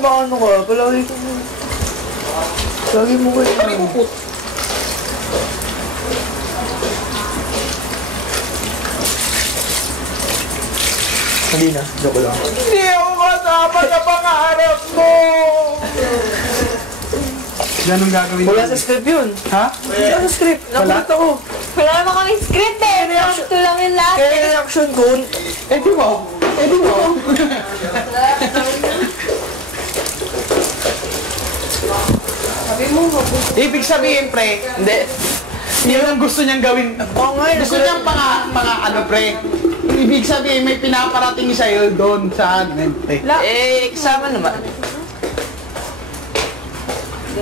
maano ka, palagi ko mo. Lagi mo kayo. Kami kupot. Hindi na, joke lang. Hindi ako kasama sa pangarap mo! Ganun gagawin Wala sa script yun. Ha? Wala sa script. Nakulit ako. Wala naman kaming script eh. Ito lang yung lahat. Kaya reaction ko. Eh di mo. Eh di mo. Sabi mo, Ibig sabihin, pre, hindi. Yun ang gusto niyang gawin. Oo nga yun. Gusto niyang ano, pre. Ibig sabihin, may pinaparating sa'yo doon sa amin, pre. Eh, kasama naman.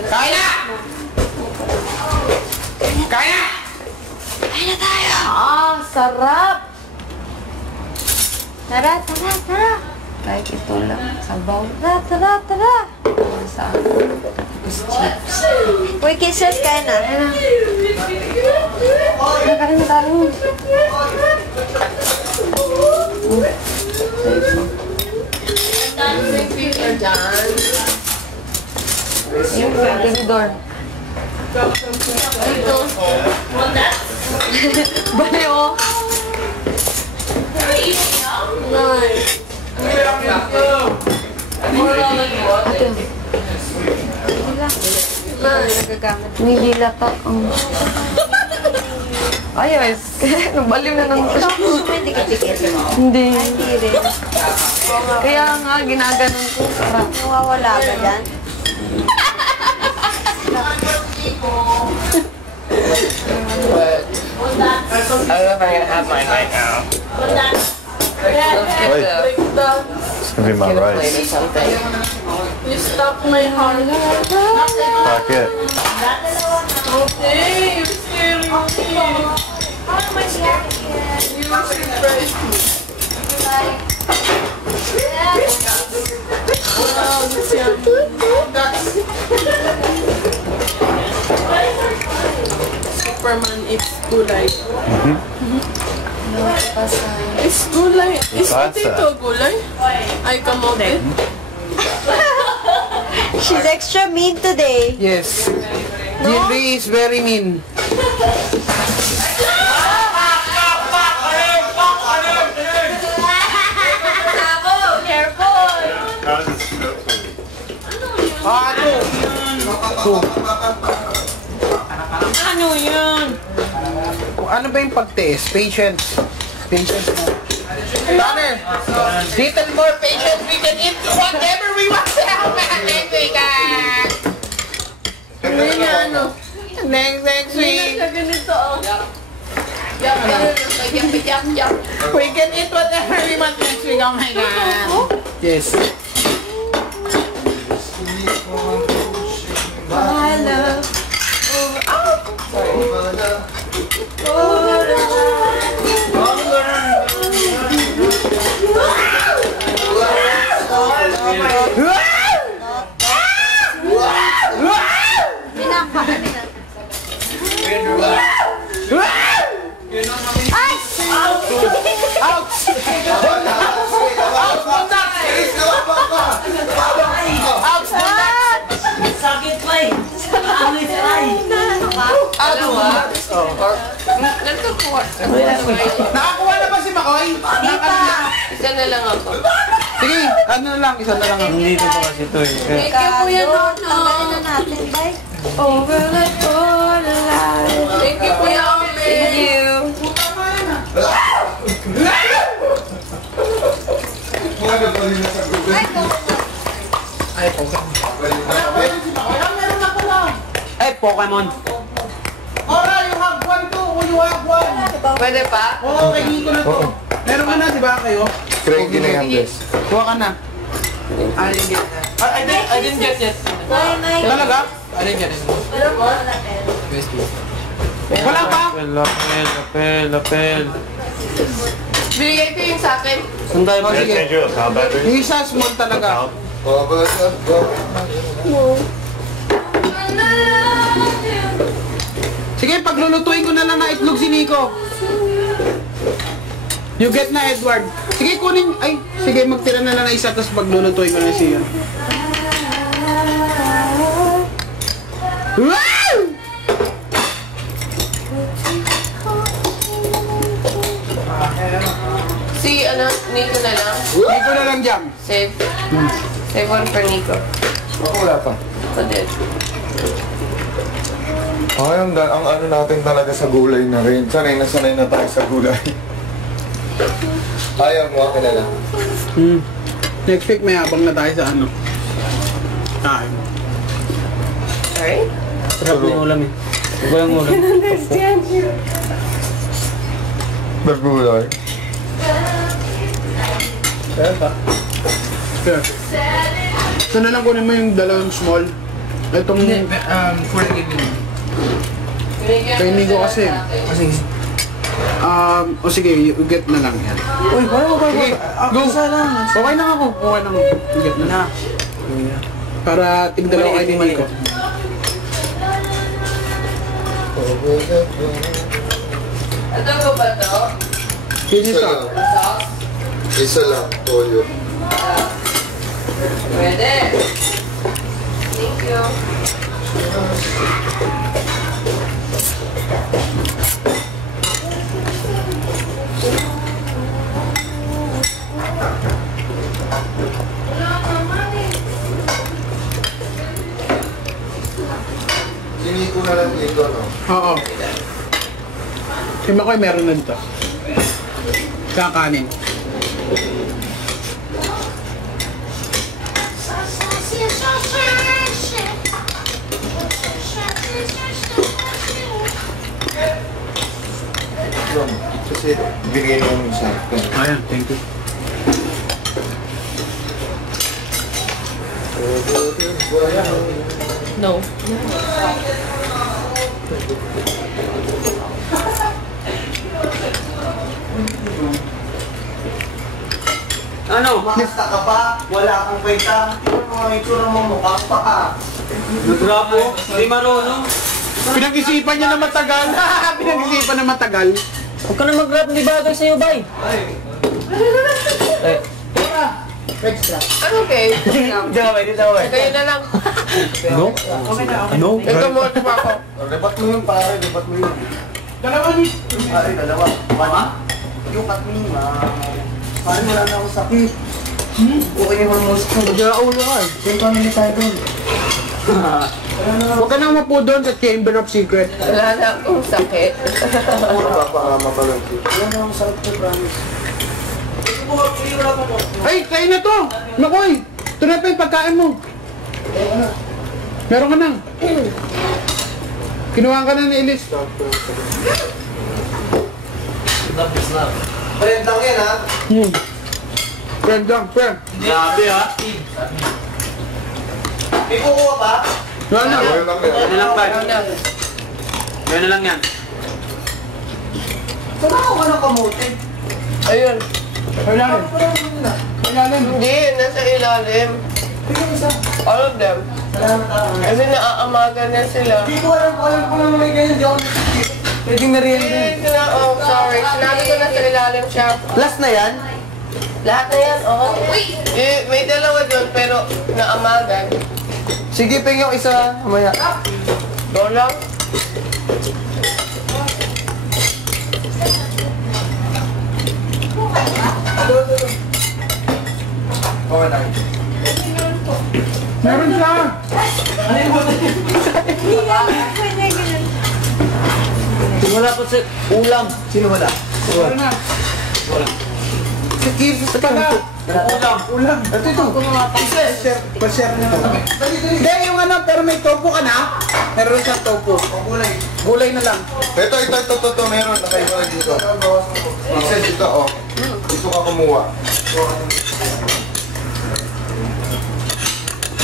Kain na! Kain na! Kain na tayo. Ah, sarap. Tara, tara, tara. Kahit ito lang, sabaw. Tara, tara, tara. Sa chips. Uy, kisses, kain na. Kain na tayo. Yung tinidor. Bale, oh. Nice. May dila pa. Ayos. Nabaliw na ng Hindi. Hindi rin. Kaya nga, ginaganon ko. Nawawala ka dyan? I don't know if I'm gonna have mine right now. It's gonna be my rice. You stuck my heart. Fuck it. Okay, you're scaring me. How am I scaring you? You surprised me. Wow, that's Superman, it's gulay. It's gulay. Is ito gulay? Ay, kamote. She's extra mean today. Yes. Jinri is very mean. Ano yun? Ano ba yung pagtiis? Patience. Patience mo. Tanner, little more patience. We can eat whatever we want. Hindi na ano. Next week. Hindi na ganito oh. We can eat whatever we want next week. Oh my God. Yes. My love. Sakit pa eh. Sakit pa eh. Nakakuha na ba si Makoy? Hindi pa. Isa na lang ako. Sige, ano na lang, isa na lang ako. Nandito pa kasi ito eh. Thank you, Kuya Nono. Tanggalin na natin, bye. Over like all the light. Thank you, Kuya Ome. Thank you. Ay, Pokemon. Ora, you have one too. You have one. Pwede pa? Oo, kay Nico na to. Meron ka na, di ba kayo? Craig, can I have this? Kuha ka na. I didn't get yet. Talaga? I didn't get it. Wala pa? Lapel. Binigay ko yung sa akin. Sunday mo, Can I sige. change you a pound battery? Yung isa, small talaga. Sige, paglulutuin ko na lang na itlog si Nico. You get na, Edward. Sige, kunin. Ay, sige, magtira na lang na isa, tapos paglulutuin ko na siya. Wow! Si, Nico na lang. Nico na lang dyan. Save. Save one for Nico. Ako wala pa. Ako din. Ang ano natin talaga sa gulay na rin. Sanay na tayo sa gulay. Ayaw mo, akin na lang. Next week may abang na tayo sa ano. Kain. Sorry? Sarap ng ulam eh. Huwag ko lang ulam. Understand you. Gulay. Sure. So na lang kunin mo yung dalawang small. Itong For the evening. kay Nico kasi. O sige, you get na lang yan. Uy, parang ako Sige, go! Isa lang. Okay na ako. Okay na ako. You get na. Para tigdalaw kayo ni Nico. Ano ko ba to? Finish Isa up. lang. Isa lang. Toyo. Pwede. Thank you. Sini ko na lang dito, no? Oo. Si Makoy meron na dito. Kakanin. Kasi bigay mo yung sa akin. Ayan, thank you. No. Ano? Basta ka pa, wala kang kwenta. Ano yung itsura mo, mukha pa ka. Ludrapo? Hindi marunong. Pinag-isipan niya na matagal. Pinag-isipan na matagal. Huwag ka na mag-rap, hindi bagay sa'yo, bay. Ano okay? Kayo na lang. No? No? Nagkamoto pa ako. Rebat mo yun, pare. Rebat mo yun. Dalawa ni. Ay, dalawa. Mama? Yung kat mo yun, parang wala na akong sakit. Okay yung hormones ko. Mag-aulo ka. Same family tayo doon. Huwag ka nang mapo doon sa Chamber of Secret. Wala na akong sakit. Puro papaama pa lang. Wala na akong sakit ko, promise. Ay, kayo na to! Makoy! Ito na pa yung pagkain mo. Meron ka na. Kinuha ka na ni Elise. Friend lang yan, ha? Friend lang, friend. Grabe ha. May kukuha pa? Wala na. Toyo lang yan. Yan na lang, bay. Yan na lang yan. Saan ako ka ng kamote? Ayun. Ilalim. Ilalim. Hindi, nasa ilalim. Bigyan isa. All of them. Salamat ako. Kasi naaamagan na sila. Hindi ko alam ko lang may ganyan. Hindi ako nakikita. Pwedeng nariyan din. Oh, sorry. Sinabi ko na sa ilalim siya. Last na yan? Lahat na yan, oo. May dalawa doon, pero naamagan. Sige, ping yung isa. Mamaya. Doon lang. Okay na. Meron siya. Wala po sa ulam. Sino wala? Meron na. Sige, Ito na. Ulam. Ulam. Ito. Pa-share. Pa-share na lang kami. Hindi, yung ano, pero may tofu ka na. Meron siyang tofu. Gulay. Gulay na lang. Ito, meron. Nakaiba dito. Isa dito, oh. Dito ka kumuha.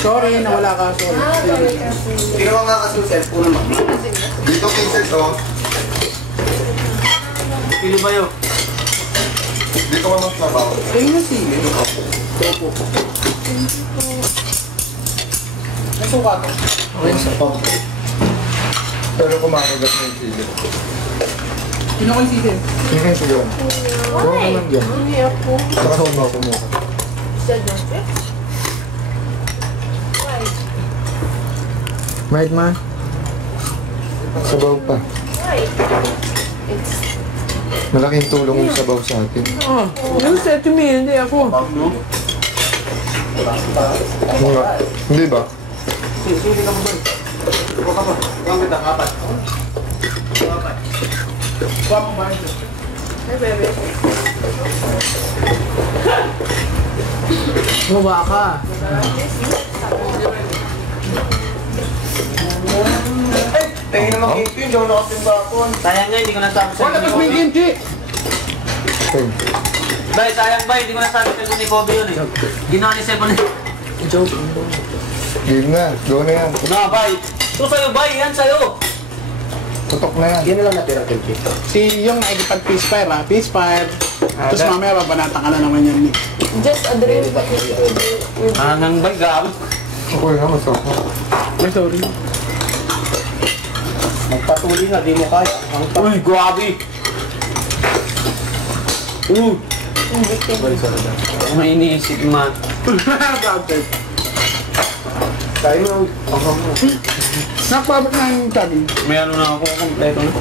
Sorry, nawala ka. Sorry. Ginawa nga kasi yung cellphone naman. Dito pieces, oh. Pili ba yun? Dito ka magsabaw. Ayun na sili. Tofu. Nasuka to. Pero kumakagat na yung sili. Sino ko yung sili? Sige, sige. Huwag ka lang dyan. Hindi ako. Saka kumuha. Right, ma? Sabaw pa. Malaking tulong yung sabaw sa atin. Yung set to me, hindi ako. Hindi ba? Bumaba ka. Tingin naman kimchi, hindi ako nakasimbakon. Sayang nga, hindi ko nasabi sa Wala kas may kimchi. Okay. Bay, sayang bay, hindi ko nasabi sa ni Kobe yun eh. Ginawa ni Sebo ni... Game na. Go na yan. Na, bay. Ito sa'yo, bay. Yan sa'yo. Tutok na yan. Yan na lang natira kimchi. Si yung nakikipag-peace fire ha, peace fire. Tapos mamaya babanata ka na naman yan. Just a drink. Angang bay, gawin. Okay nga, masok na. Ay, sorry. Magpatuloy na, di mo kaya. Uy, grabe. May iniisip man. Tayo na. Nakpabot na yung tabi. May ano na ako, kompleto na.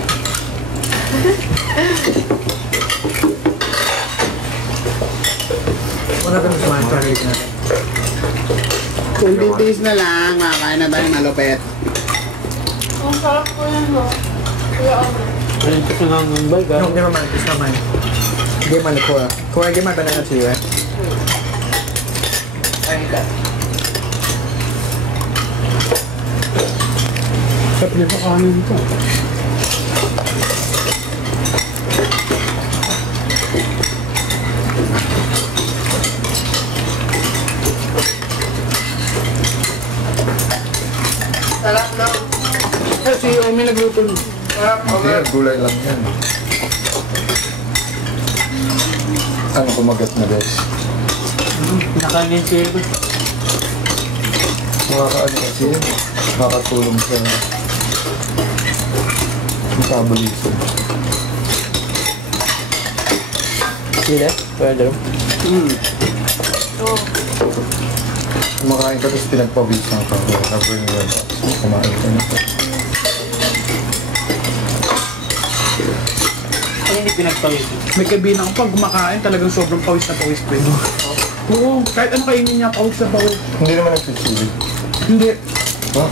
Wala ka na sa mga charity natin. 20 days na lang, makakain na tayo malupet. Ang sarap po yan, no? Kuya, ano? Ayun ko sa nangang bay, No, gawin. never mind. It's not mine. Give mine to Cora. Cora, give my banana to you, eh? I need that. Kapili pa kanin ito. Sarap na. Si Omi nagluto. Hindi, gulay lang yan. Ano kumagat na, Des? Nakanin si Ego. Makakaano kasi yun. Makakatulong sa metabolism. See that? Pwede. Kumakain ka tapos pinagpawisan ka. Cover mo yan. Kumain ka na. Ay, hindi pinagpawin. May kaibigan ko pag kumakain talagang sobrang pawis na pawis ko. Oo, kahit ano kainin niya, pawis na pawis. Hindi naman nagsisili. Hindi. Ha?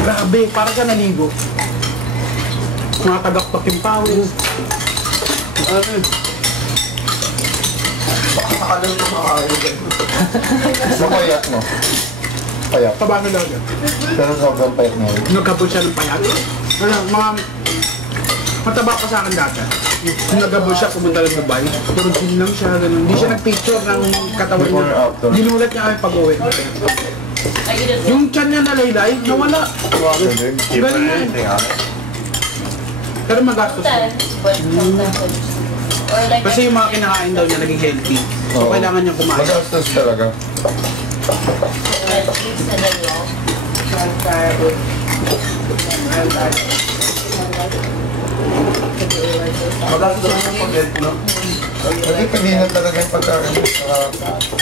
Grabe, para ka naligo. Mga tagaktok yung pawis. Ano? Nakakalaw na makakain dyan. Ano payat mo? Payat. Pabago daw yan. Pero sobrang payat na yun. Nagkabot siya ng payat. Ano, mga mataba pa sa akin dati. Nung nagkabot siya, pumunta lang Dubai. Pero din lang siya, ganun. Hindi siya nag-picture ng katawan Before niya. or after? Ginulat niya kami pag-uwi. Yung tiyan niya nalaylay, nawala. Pwede. Galing na eh. Pero magastos siya. Kasi yung mga kinakain daw niya naging healthy. So Oo. kailangan niya kumain. Magastos talaga. Magastos lang yung pag-help, no? Hindi pilihan talaga yung pagkain.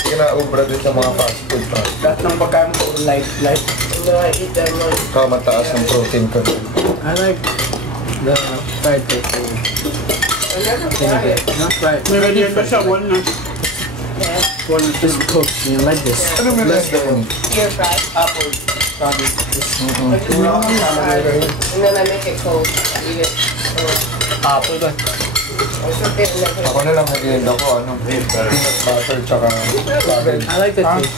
Kinaubra din sa mga fast food pa. Lahat ng pagkain mo light. Kaya mataas ang protein ko. I like the fried tofu. Not fried. May ganyan ba siya? Walnut. Walnut Just cooked. You like this? Ano may less than? Your fry. Apple. Sabi. And then I make it cold. Eat it. Apple ba? Ako na lang nag-end ako, peanut butter tsaka ramen. I like the taste.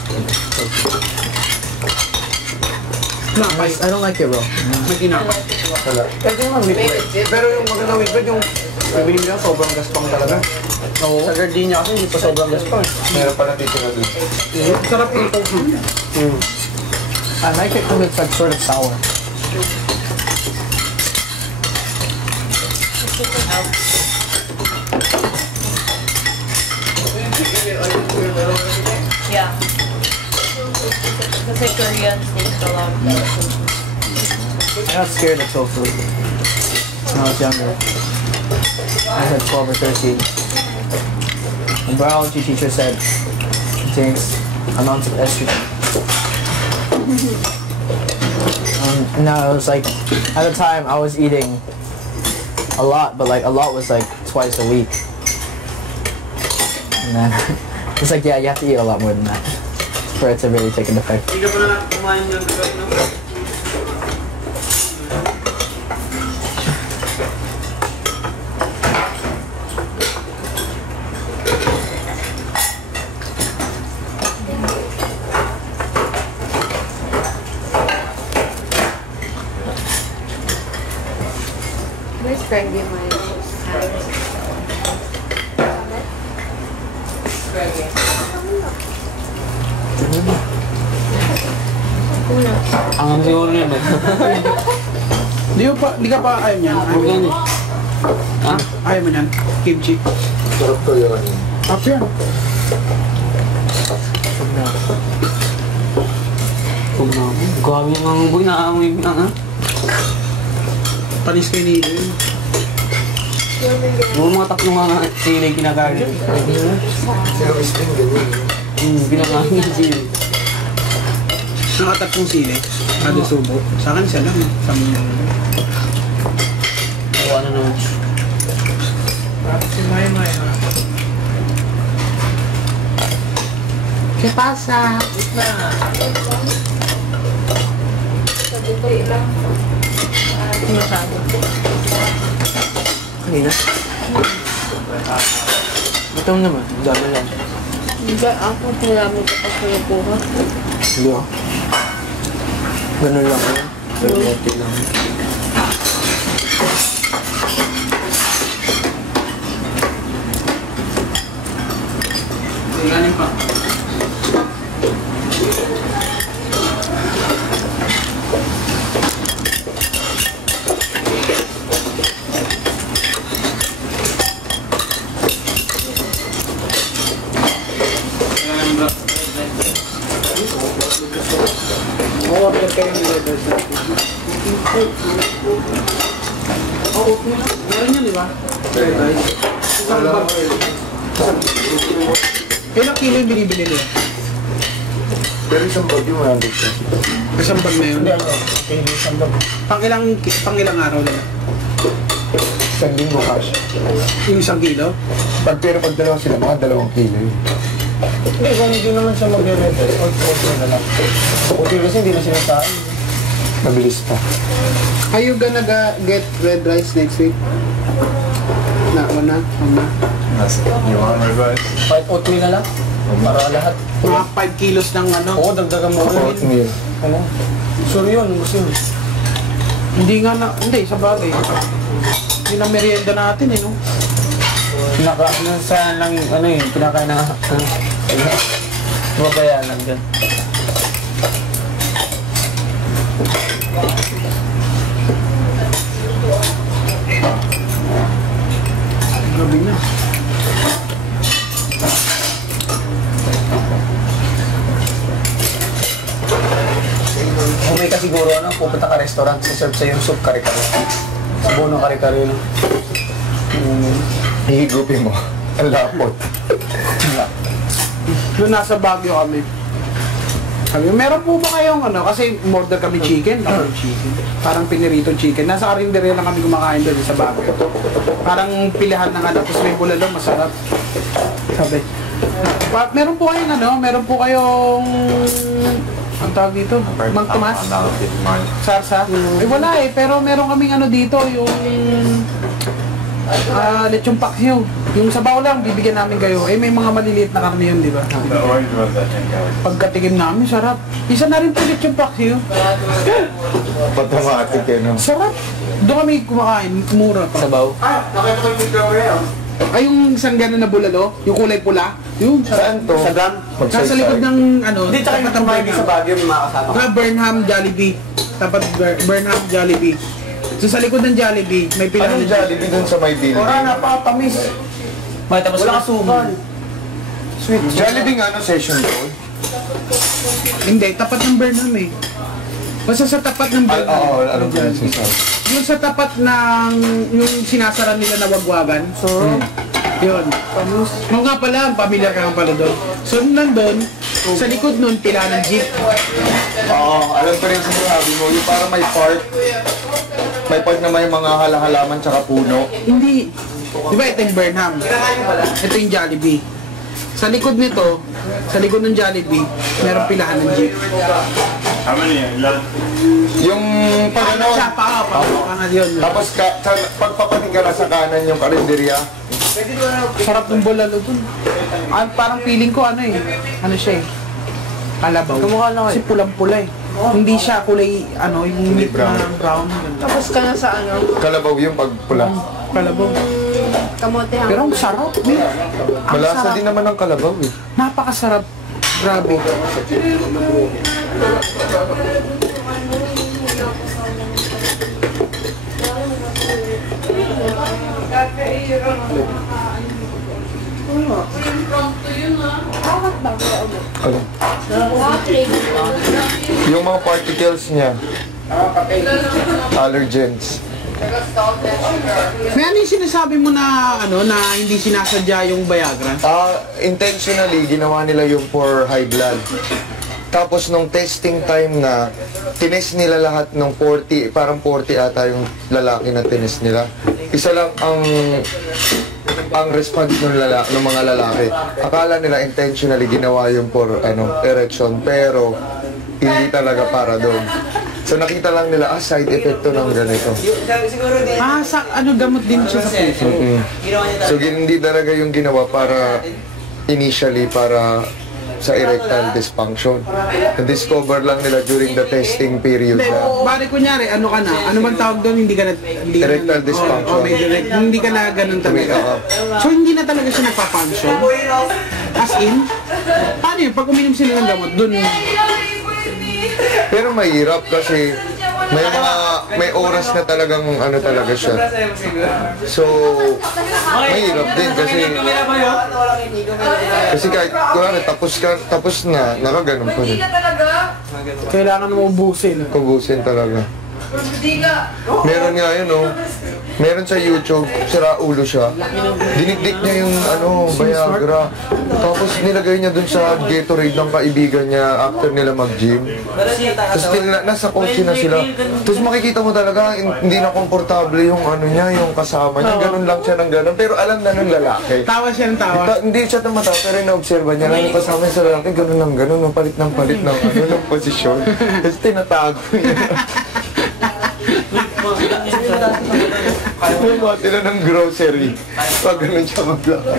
I don't like it raw. May kinakain. Wala. Pwede naman with bread. Pero yung maganda with bread, yung bibili nila sobrang gaspang talaga. Oo. Sa gardenia kasi hindi pa sobrang gaspang. Meron pa natitira dun. Sarap ito. I like it because it's like sort of sour. Yeah. Kasi Korean takes a lot of that. I got scared of tofu when I was younger. I was like 12 or 13. My biology teacher said it contains amounts of estrogen. No, it was like, at the time I was eating a lot, but like a lot was like twice a week. And then it's like, yeah, you have to eat a lot more than that for it to really take an effect. Hindi ka pa na kumain yung no? Where's Greggy, my Ang siguro yun eh. Di ka pa ayaw niyan? Ha? Ayaw mo niyan? Kimchi. Sarap to yun. After yan. Grabe yung mga buhay na amoy ha? Panis kayo ni Yung mga tatlong mga sili kinakain. Sino isting ganyan? Kinakain yung sili. Nakatatlong sili. Kada subo. Sa akin siya lang. Sa amin lang. O ano naman. Si Maya. ¿Qué pasa? Kanina? Ito naman, dami lang. Hindi, ako pinalamin ko pa sa nabuha. Hindi ah. Ganun lang yun. Pero konti lang. Galing pa. Order kayo ng letters natin. Meron yun, di ba? Isang bag. Ilang kilo yung binibili nila? Pero isang bag yung 100 siya. Isang bag na yun? Pang ilang araw nila? Isang linggo cash. Yung 1 kilo? Pero pag dalawa sila, mga 2 kilo yun. Hindi, kung hindi naman siya mag-re-red, okay na lang. Okay kasi hindi na sinasain. Mabilis pa. Are you gonna get red rice next week? Una. You want red rice? Kahit oatmeal na lang. Para lahat. Mga 5 kilos ng ano? Oo, dagdagan mo rin. Oatmeal. Ano? Sure yun, gusto yun. Hindi, sa bagay. Yun ang merienda natin eh, no? Saan lang yung ano yun, pinakain na mabaya lang dyan. Gabi na. Kung may ka siguro ano, pupunta ka restaurant, saserve sa yung soup kare-kare. Sa bono kare-kare lang. Hihigupin mo. Ang lapot. Nung nasa Baguio kami. Sabi, meron po ba kayong ano? Kasi order kami chicken. Parang piniritong chicken. Nasa karinderya lang kami kumakain doon sa Baguio. Parang pilihan ng ano. Tapos may bulalo, masarap. Sabi, meron po kayong ano? Meron po kayong... Ang tawag dito? Mang Tomas? Sarsa? Eh wala eh. Pero meron kaming ano dito. Yung... lechong paksiw. Yung sabaw lang, bibigyan namin kayo. Eh, may mga maliliit na karne yun, di ba? Pagkatikim namin, sarap. Isa na rin po lechong paksiw. Automatic eh, no? Sarap. Doon kami kumakain, mura pa. Sabaw. Nakita ko yung video ngayon. Ay, yung isang gano'n na bulalo, yung kulay pula. Yung Saan to? Sa dam? nasa likod ng, ano, Hindi, tsaka yung tapat ng tumagi sa Burnham. Baguio, may makakasama ka. Burnham Jollibee. Tapat Burnham Jollibee. So, sa likod ng Jollibee, may pila Anong Jollibee dun sa may building? napakatamis. May tapos Wala kasukan. Sweet. Jollibee nga, ano, Session Road? Hindi, tapat ng Burnham eh. Basta sa tapat ng Burnham. Oo, ano ba yung sinasabi? Yung sa tapat ng, yung sinasara nila na wagwagan. So, yun. Oo nga pala, pamilyar ka nga pala doon. So, nandun, Sa likod nun, pila ng jeep. Oo, alam ko rin sinasabi mo, yung parang may part na may mga halaman tsaka puno. Hindi. Di ba ito yung Burnham? Ito yung Jollibee. Sa likod nito, sa likod ng Jollibee, meron pilahan ng jeep. Yung pag ano, Siya, pa yun. tapos pagpapating ka na sa kanan yung karinderya, Sarap ng bulalo dun. Parang feeling ko ano eh. Ano siya eh. Kalabaw. Kasi pulang-pula eh. Hindi siya kulay, ano, yung meat na brown. Tapos ka na sa ano? kalabaw yung pagpula. Kalabaw. Kamote Pero ang sarap. Eh. Ang Malasa sarap. din naman ang kalabaw eh. Napakasarap. Grabe. Ano? Yung mga particles niya, allergens. May ano yung sinasabi mo na ano na hindi sinasadya yung Viagra? Intentionally, ginawa nila yung for high blood. Tapos nung testing time na, tinest nila lahat ng 40, parang 40 ata yung lalaki na tinest nila. Isa lang ang response ng mga lalaki. Akala nila intentionally ginawa yung for erection, pero hindi talaga para doon. So nakita lang nila, side effect to ng ganito. Gamot din siya sa puso. So hindi talaga yung ginawa para initially para sa erectile dysfunction. Na-discover lang nila during the testing period Hindi, na bari kunyari, ano ka na? Ano bang tawag doon? Hindi ka na... erectile dysfunction. may direct, hindi ka na ganun talaga. So hindi na talaga siya nagpa-function? As in? Paano yun? Pag uminom sila ng gamot, doon... Pero mahirap kasi may oras na talagang ano talaga siya. So, mahirap din kasi kahit kunwari tapos na, nakaganon pa rin. Kailangan mo ubusin. Ubusin talaga. Meron nga yun, meron sa YouTube, sira ulo siya. Dinikdik niya yung Viagra. Tapos nilagay niya dun sa Gatorade ng kaibigan niya after nila mag-gym. Tapos nasa kotse na sila. Tapos makikita mo talaga, hindi na komportable yung niya, yung kasama niya. Ganun lang siya ng ganun. Pero alam na ng lalaki. Tawa siya ng tawa. Hindi siya tumatawa, pero na-observe niya na yung kasama niya sa lalaki, ganun ng ganun, palit ng ng posisyon. Tapos tinatago niya. Kumuha sila ng grocery. Pag ganun siya maglakad.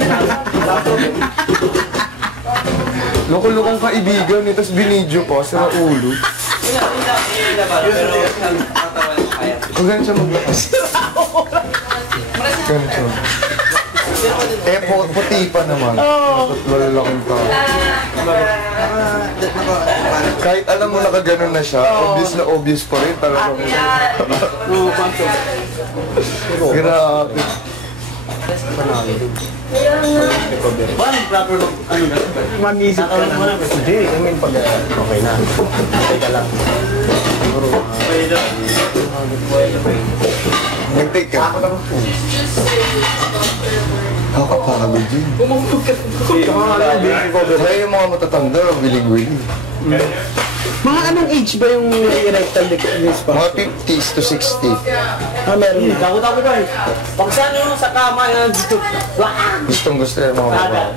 Loko-lokong kaibigan eh, tapos binidyo pa, sira ulo. Pag ganun siya maglakad. Ganun siya. Puti pa naman. Wala lang tao. Kahit alam mo nakaganon na siya, obvious pa rin talaga. Grabe. Mag-isip ka na. Hindi, I mean pag okay na. Teka lang. Siguro Nag-take ka? Nakakapagod yun. Kaya yung mga matatanda, wiling-wiling. Mga anong age ba yung erectile dysfunction? Mga 50s to 60. Meron. Takot-takot ko eh. Pag saan yung sa kama yung dito. Gustong gusto yung mga babae.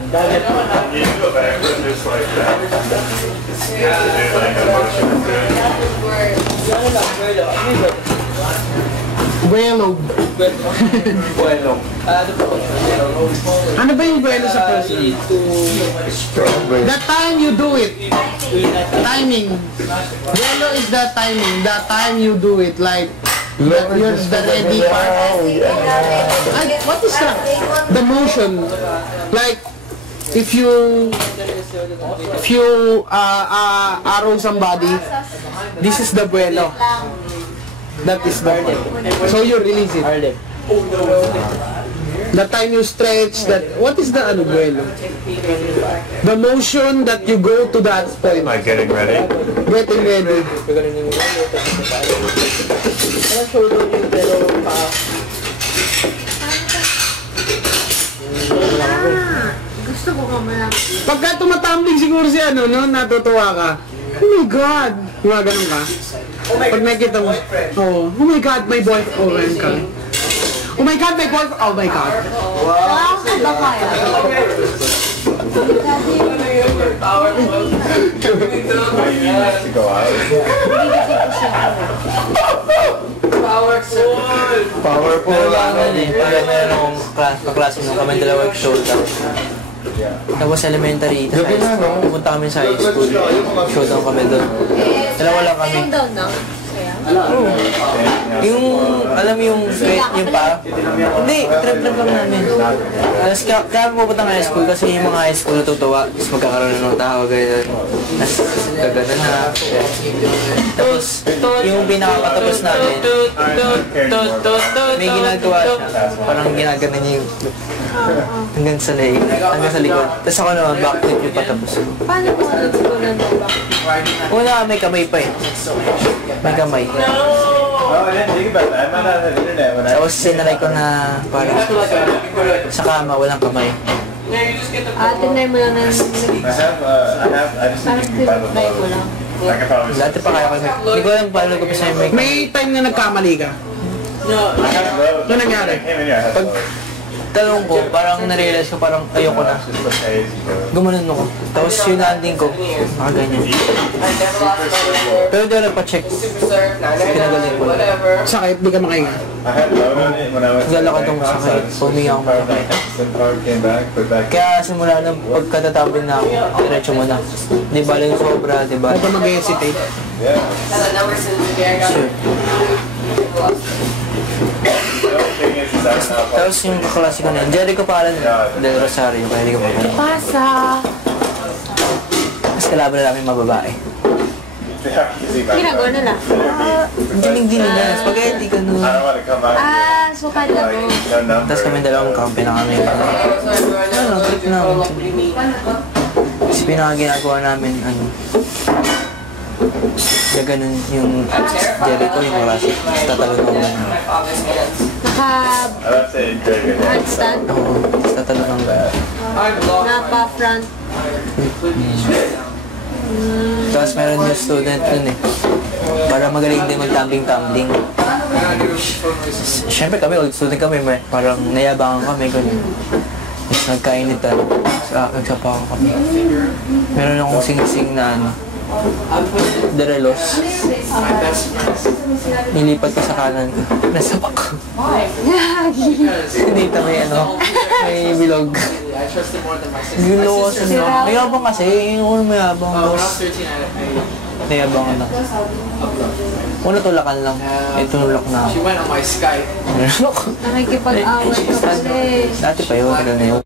Buelo. Ano ba yung buelo sa person? The time you do it. Timing. Buelo is the timing. The time you do it. Like, you're the ready part. What is that? The motion. Like, if you arrow somebody, this is the buelo. That is the so you release it. The time you stretch, that what is the buelo? The motion that you go to that point. Like getting ready? Getting ready. Gusto ko mamaya. Pagka tumatumbling siguro si ano, no, natutuwa ka. Oh my God! Mga ganun ka. Pag nakikita mo, oh my God, my boyfriend. Oh, ganun ka. Oh my God, my boyfriend. Oh my God. Ba kaya? Powerful. Pero ba ano eh, parang meron akong kaklase nung kami dalawa showdown. Tapos elementary, tapos high school. Pupunta kami sa high school. Showdown kami doon. Dalawa lang kami. Down na? Yung, alam mo yung pa? Hindi, trip lang namin. Tapos kaya pupunta ng high school kasi yung mga high school natutuwa. Tapos magkakaroon ng tao, ganyan. Tapos gagana na. Tapos yung pinakapatapos namin, may ginagawa siya. Parang ginagana niya yung hanggang sa likod. Tapos ako naman, backflip yung patapos. Paano mo natutunan mo ba? Una, may kamay pa eh. May kamay. Tapos sinalay ko na parang sa kama, walang kamay. Tinry mo lang ng... Parang tinry mo lang. Dati pa kaya ko. Hindi ko alam paano ko pa sa'yo may kamay. May time na nagkamali ka. Ano nangyari? Pag talong ko, parang narealize ko parang ayoko na. Gumanon ako. Tapos yung landing ko, ganyan. Pero di ako nagpa-check. Pinagaling ko. Sakit, di ka makahinga. Naglalakad akong sakit. Puminga ako masakit. Kaya simula ng pagkatatabin na ako, diretso mo na. Di ba lang sobra, di ba? Huwag ka mag-hesitate. Sure. Tapos yung kaklase ko na yun, Jericho Palan del Rosario, kaya hindi ko maganda. Pasa! Mas kalaban na namin mababae. Ginagawa na lang. Dinig-dinig na, spaghetti, ganun. Sukal na mo. Tapos kami dalawang kampi na kami. Ano, trip na ako. Kasi pinakaginagawa namin, gaganon yung Jericho, yung Horacio. Tatalon ako lang. Handstand? Oo, tatalon ako. Napa-front. Tapos meron yung student nun eh. Para magaling din mag-tumbling-tumbling. Siyempre kami, old student kami, parang nayabangan kami. Tapos nagkainitan. Nagsapakan kami. Meron akong sing-sing na Derelos. Nilipat ko sa kanan ko. Nasapak ko. Dito may bilog. Gulo ko sa nyo. Mayabang kasi. Yung una mayabang. Boss. Mayabang ka na. Una tulakan lang. Tulak na ako. Nakikipag-away ka pala eh. Dati pa yun. Kailan na yun.